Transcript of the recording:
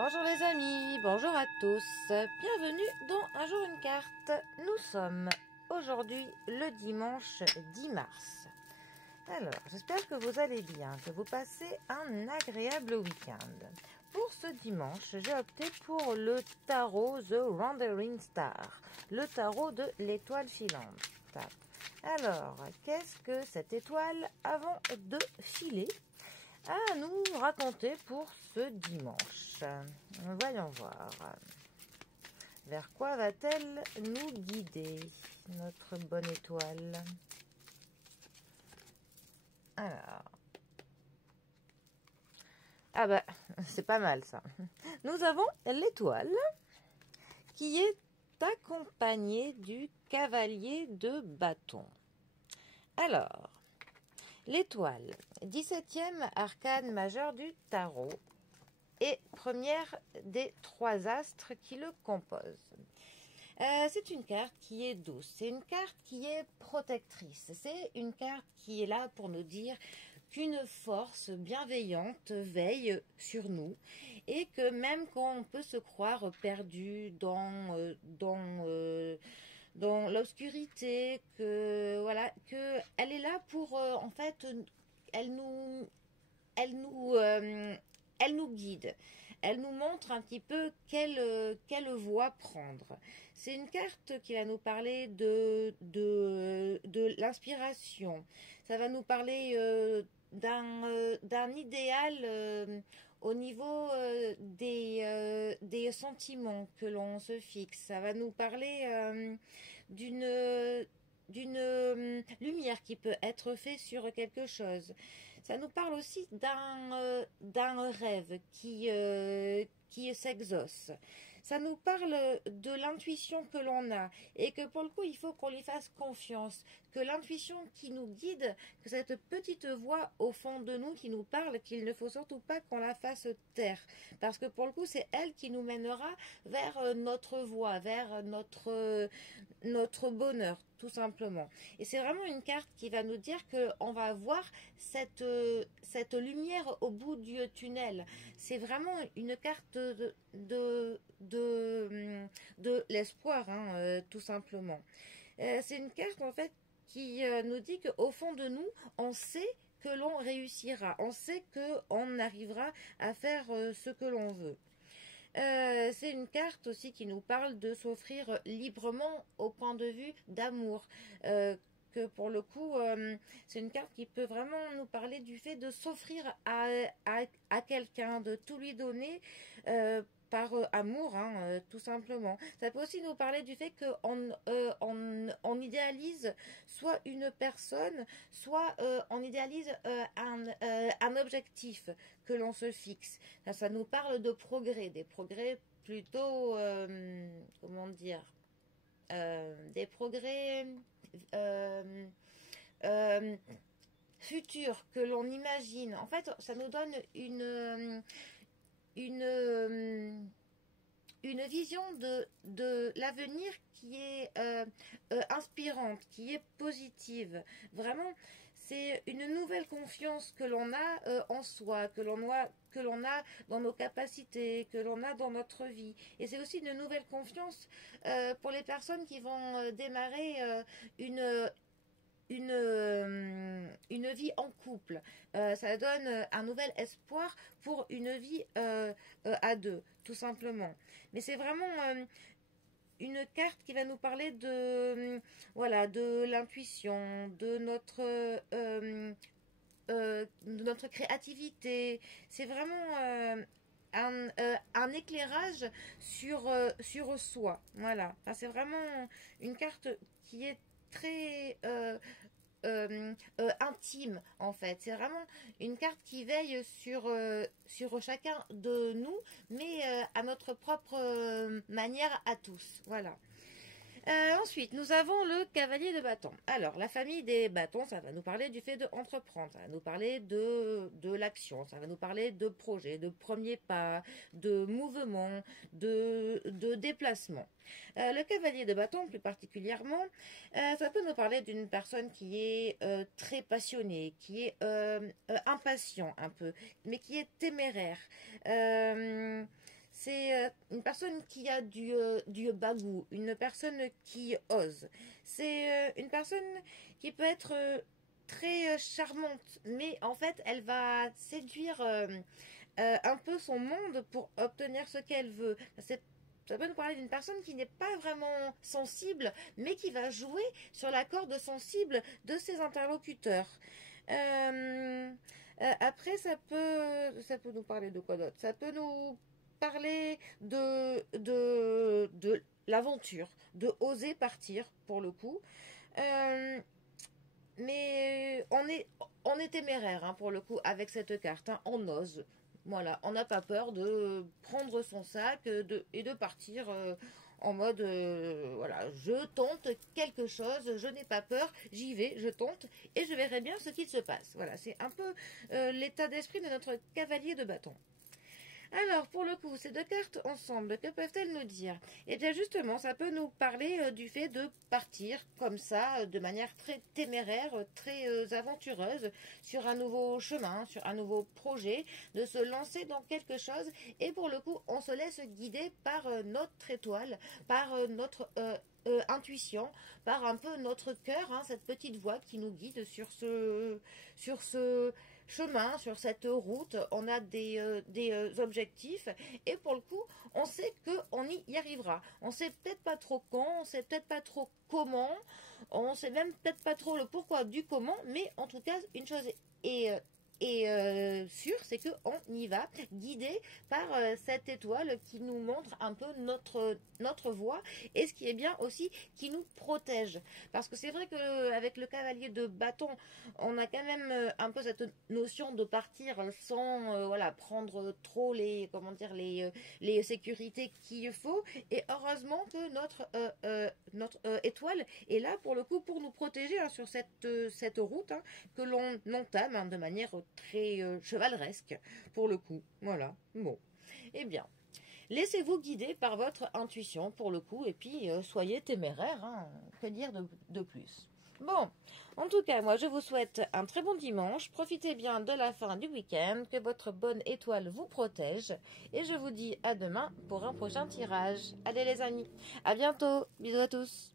Bonjour les amis, bonjour à tous, bienvenue dans Un jour une carte. Nous sommes aujourd'hui le dimanche 10 mars. Alors, j'espère que vous allez bien, que vous passez un agréable week-end. Pour ce dimanche, j'ai opté pour le tarot The Wandering Star, le tarot de l'étoile filante. Alors, qu'est-ce que cette étoile avant de filer à nous raconter pour ce dimanche? Voyons voir. Vers quoi va-t-elle nous guider, notre bonne étoile? Alors. Ah bah, c'est pas mal ça. Nous avons l'étoile qui est accompagnée du cavalier de bâton. Alors, l'étoile, 17e arcane majeur du tarot et première des trois astres qui le composent. C'est une carte qui est douce, c'est une carte qui est protectrice, c'est une carte qui est là pour nous dire qu'une force bienveillante veille sur nous et que même quand on peut se croire perdu dans l'obscurité, que voilà, que elle est là pour en fait, elle nous elle nous elle nous guide, elle nous montre un petit peu quelle voie prendre. C'est une carte qui va nous parler de l'inspiration. Ça va nous parler d'un idéal au niveau des sentiments que l'on se fixe. Ça va nous parler d'une lumière qui peut être faite sur quelque chose. Ça nous parle aussi d'un rêve qui s'exauce. Ça nous parle de l'intuition que l'on a et que pour le coup, il faut qu'on lui fasse confiance, que l'intuition qui nous guide, que cette petite voix au fond de nous qui nous parle, qu'il ne faut surtout pas qu'on la fasse taire. Parce que pour le coup, c'est elle qui nous mènera vers notre voie, vers notre bonheur, tout simplement. Et c'est vraiment une carte qui va nous dire qu'on va voir cette lumière au bout du tunnel. C'est vraiment une carte de l'espoir, hein, tout simplement. C'est une carte, en fait, qui nous dit qu'au fond de nous, on sait que l'on réussira, on sait qu'on arrivera à faire ce que l'on veut. C'est une carte aussi qui nous parle de s'offrir librement au point de vue d'amour. Que pour le coup, c'est une carte qui peut vraiment nous parler du fait de s'offrir à quelqu'un, de tout lui donner par amour, hein, tout simplement. Ça peut aussi nous parler du fait qu'on idéalise soit une personne, soit on idéalise un objectif que l'on se fixe. Ça nous parle de progrès, des progrès plutôt, comment dire, des progrès euh, futurs que l'on imagine. En fait, ça nous donne une vision de l'avenir qui est inspirante, qui est positive. Vraiment, c'est une nouvelle confiance que l'on a en soi, que l'on a dans nos capacités, que l'on a dans notre vie. Et c'est aussi une nouvelle confiance pour les personnes qui vont démarrer une vie en couple. Ça donne un nouvel espoir pour une vie à deux, tout simplement. Mais c'est vraiment une carte qui va nous parler voilà, de l'intuition, de notre créativité. C'est vraiment un éclairage sur soi. Voilà. Enfin, c'est vraiment une carte qui est très intime, en fait. C'est vraiment une carte qui veille sur chacun de nous, mais à notre propre manière à tous. Voilà. Ensuite, nous avons le cavalier de bâton. Alors, la famille des bâtons, ça va nous parler du fait d'entreprendre, ça va nous parler de l'action, ça va nous parler de projet, de premiers pas, de mouvement, de déplacement. Le cavalier de bâton, plus particulièrement, ça peut nous parler d'une personne qui est très passionnée, qui est impatient un peu, mais qui est téméraire. C'est une personne qui a du bagou, une personne qui ose. C'est une personne qui peut être très charmante, mais en fait, elle va séduire un peu son monde pour obtenir ce qu'elle veut. Ça peut nous parler d'une personne qui n'est pas vraiment sensible, mais qui va jouer sur la corde sensible de ses interlocuteurs. Euh, Après, ça peut nous parler de quoi d'autre? Ça peut nous parler de l'aventure, de oser partir pour le coup. Euh, mais on est téméraire hein, pour le coup avec cette carte. Hein. On ose. Voilà, on n'a pas peur de prendre son sac et de partir en mode voilà, je tente quelque chose, je n'ai pas peur, j'y vais, je tente et je verrai bien ce qu'il se passe. Voilà, c'est un peu l'état d'esprit de notre cavalier de bâton. Alors, pour le coup, ces deux cartes ensemble, que peuvent-elles nous dire? Eh bien, justement, ça peut nous parler du fait de partir comme ça, de manière très téméraire, très aventureuse, sur un nouveau chemin, sur un nouveau projet, de se lancer dans quelque chose. Et pour le coup, on se laisse guider par notre étoile, par notre intuition, par un peu notre cœur, hein, cette petite voix qui nous guide sur ce chemin, sur cette route. On a des objectifs et pour le coup, on sait qu'on y arrivera. On sait peut-être pas trop quand, on sait peut-être pas trop comment, on sait même peut-être pas trop le pourquoi du comment, mais en tout cas, une chose est sûr, c'est qu'on y va, guidé par cette étoile qui nous montre un peu notre voie et ce qui est bien aussi, qui nous protège. Parce que c'est vrai qu'avec le cavalier de bâton, on a quand même un peu cette notion de partir sans voilà, prendre trop les sécurités qu'il faut. Et heureusement que notre étoile est là pour le coup pour nous protéger hein, sur cette route hein, que l'on entame hein, de manière très chevaleresque pour le coup. Voilà. Bon. Eh bien, laissez-vous guider par votre intuition pour le coup et puis soyez téméraire. Hein. Que dire de plus? Bon, en tout cas, moi je vous souhaite un très bon dimanche. Profitez bien de la fin du week-end, que votre bonne étoile vous protège. Et je vous dis à demain pour un prochain tirage. Allez les amis, à bientôt. Bisous à tous.